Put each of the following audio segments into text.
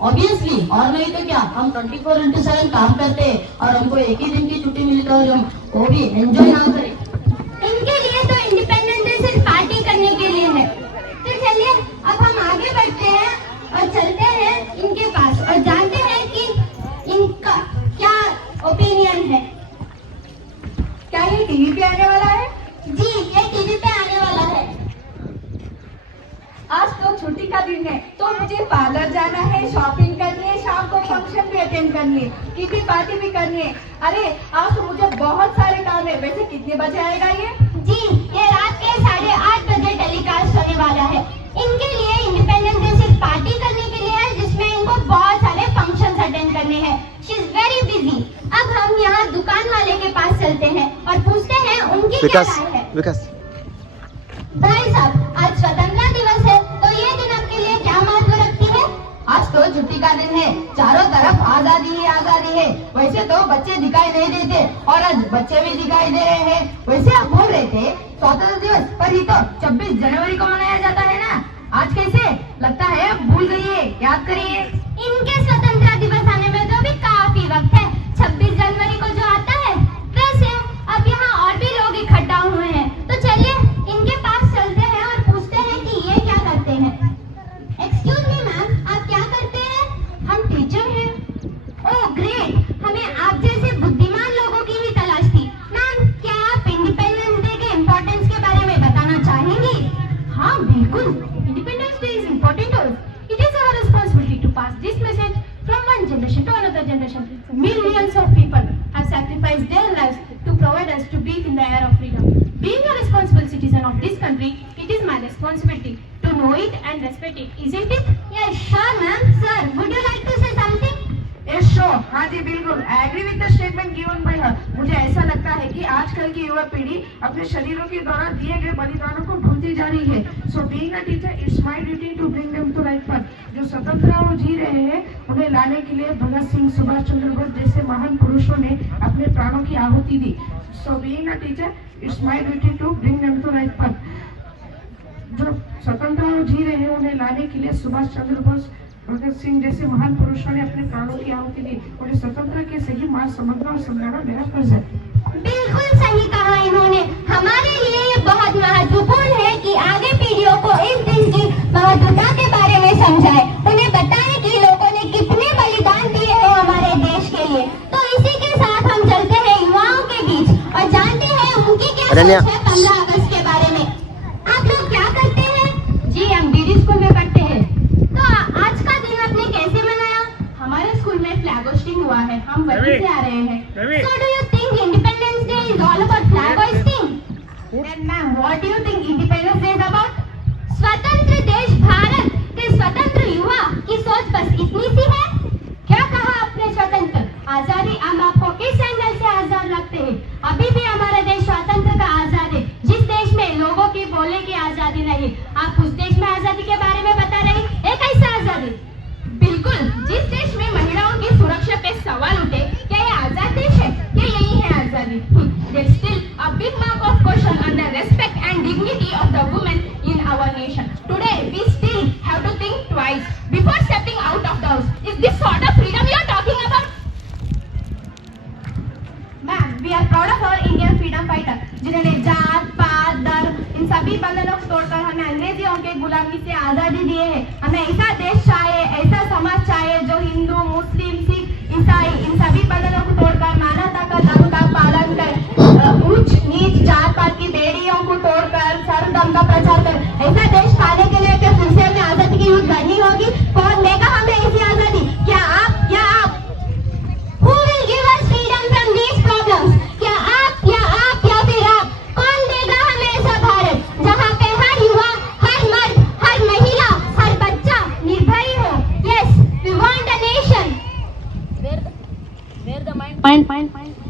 Obviously, और नहीं तो क्या, हम 24/7 काम करते हैं और हमको एक ही दिन की छुट्टी मिली तो हम वो भी एंजॉय ना करें। इनके लिए तो इंडिपेंडेंस डे सिर्फ पार्टी करने के लिए है। तो चलिए अब हम आगे बढ़ते हैं और चलते हैं इनके पास और जानते हैं कि इनका क्या ओपिनियन है। क्या ये टीवी पे आने वाला है? जी, ये टीवी पे आने वाला है। आज तो छुट्टी का दिन है तो मुझे पार्लर जाना है, शॉपिंग करनी है, शाम को फंक्शन भी अटेंड करनी है, किटी पार्टी भी करनी है। अरे आज तो मुझे बहुत सारे काम है। वैसे कितने बजे आएगा ये? जी, ये रात के 8:30 बजे टेलीकास्ट होने वाला है। इनके लिए इंडिपेंडेंस डे सिर्फ पार्टी करने के लिए है, जिसमें इनको बहुत सारे फंक्शंस अटेंड करने हैं। She is very busy. अब हम यहाँ दुकान वाले के पास चलते हैं और पूछते हैं उनकी क्या राय है। विकास भाई साहब, आज स्वतंत्रता दिवस है तो ये दिन आपके लिए क्या महत्व रखती है? आज तो छुट्टी का दिन है, चारों तरफ आजादी ही आजादी है। वैसे तो बच्चे दिखाई नहीं देते और आज बच्चे भी दिखाई दे रहे हैं। वैसे आप बोल रहे थे स्वतंत्रता दिवस, पर ये तो 26 जनवरी को मनाया जाता है ना। आज कैसे? लगता है आप भूल गई है, याद करिए। इनके स्वतंत्रता दिवस आने में तो अभी काफी वक्त है। 26 जनवरी को जो आता है। वैसे अब यहाँ और भी लोग इकट्ठा हुए हैं, तो चलिए इनके पास चलते हैं और पूछते हैं कि ये क्या करते हैं। एक्सक्यूज मी मैम, आप क्या करते हैं? हम टीचर हैं। ओह ग्रेट, हमें आप जैसे बुद्धिमान लोगों की ही तलाश थी। मैम, क्या आप इंडिपेंडेंस डे के इम्पोर्टेंस के बारे में बताना चाहेंगी? हाँ बिल्कुल, इंडिपेंडेंस डे इज इम्पोर्टेंट और it is our responsibility to pass this message from one generation to another generation. Millions of people have sacrificed their lives to provide us to breathe in the air of freedom. Being a responsible citizen of this country, it is my responsibility to know it and respect it, isn't it? Yes, sure ma'am. Sir, would you like to say something? Yes, sure. हाँ जी बिल्कुल। I agree with the statement given by her. मुझे ऐसा लगता है कि आजकल की युवा पीढ़ी अपने शरीरों के द्वारा दिए गए बलिदानों को भूलती जा रही है। So being a teacher, it's my duty to bring them to right path. जो स्वतंत्रता वो जी रहे हैं, उन्हें लाने के लिए भगत सिंह, सुभाष चंद्र बोस जैसे महान पुरुषों ने अपने प्राणों की आहुति दी। So being a teacher, it's my duty to bring them to right path. जो स्वतंत्रता वो जी रहे हैं, उन्हें लाने के लिए सुभाष चंद्र बोस, भगत सिंह जैसे महान पुरुषों ने अपने प्राणों की आहुति दी। उन्हें स्वतंत्रता के सही मार्ग समझना और समझाना मेरा फर्ज है। बिल्कुल सही कहा इन्होंने। हमारे लिए ये बहुत महत्वपूर्ण है कि आगे पीढ़ियों को इस दिन की महत्वता के बारे में समझाए, उन्हें बताएं कि लोगों ने कितने बलिदान दिए हैं हमारे देश के लिए। तो इसी के साथ हम चलते हैं युवाओं के बीच और जानते हैं उनकी क्या सोच है 15 अगस्त के बारे में। आप लोग क्या करते हैं? जी हम डीडी स्कूल में पढ़ते हैं। तो आज का दिन आपने कैसे मनाया? हमारे स्कूल में फ्लैग होस्टिंग हुआ है, हम वहीं से आ रहे हैं। So do you think Independence Day is all about flag hoisting? And ma'am, what do you think Independence Day is about? स्वतंत्र देश भारत के स्वतंत्र युवा की सोच बस इतनी सी है। क्या कहा आपने? स्वतंत्र आजादी, हम आपको किस एंगल से आजाद लगते हैं? अभी भी हमारा देश स्वतंत्र का आजाद है। जिस देश में लोगों की बोलने की आजादी नहीं, आप उस देश में आजादी के बारे में बता रहे हैं। एक ऐसा आजादी बिल्कुल, जिस देश में महिलाओं की सुरक्षा पे सवाल उठे, क्या ये आजाद देश है? क्या यही है आजादी? There's still a big mark of question on the respect and dignity of the women in our nation. Today, we still have to think twice before stepping out of the house. Is this sort of freedom you are talking about? Ma'am, we are proud of our Indian freedom fighter, जिन्होंने जात, पात, धर्म इन सभी बंधनों को तोड़कर हमें अंग्रेजियों के गुलामी से आजादी दिए है। हमें ऐसा देश चाहिए, ऐसा समाज चाहिए जो हिंदू, मुस्लिम, सिख, ईसाई इन सभी बंधनों को तोड़कर मानवता का धर्म का पालन कर, ऊंच नीच जात पात की बेड़ियों को तोड़कर सर्वधर्म का प्रचार कर ऐसा देश पाने के लिए क्या फिर से हमें आजादी की युद्ध लड़नी होगी? कौन देगा हमें ऐसी आजादी? क्या आप? Who will give us freedom from these problems? क्या आप या फिर आप? कौन देगा हमें ऐसा भारत जहाँ पे हर युवा, हर मर्द, हर महिला, हर बच्चा निर्भय हो? Yes, we want a nation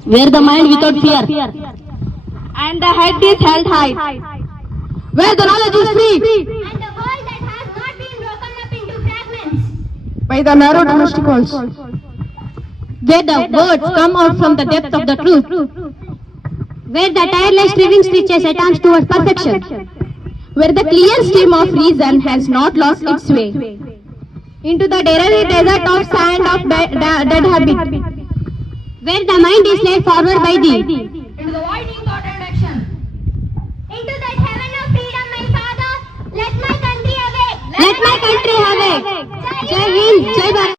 where the mind without fear and the head is held high, where the knowledge is free and a world that has not been broken up into fragments. By the narrow domestic walls. where the words come out from the depth of the truth, where the tireless striving stretches attempts towards perfection, where the clear stream of reason has not lost its way. into the dreary desert of sand of dead habit, where the mind is led forward by thee. into the voiding thought and action. Into that heaven of freedom, my father, let my country awake. Let my country awake. Jai Hind, Jai Bharat.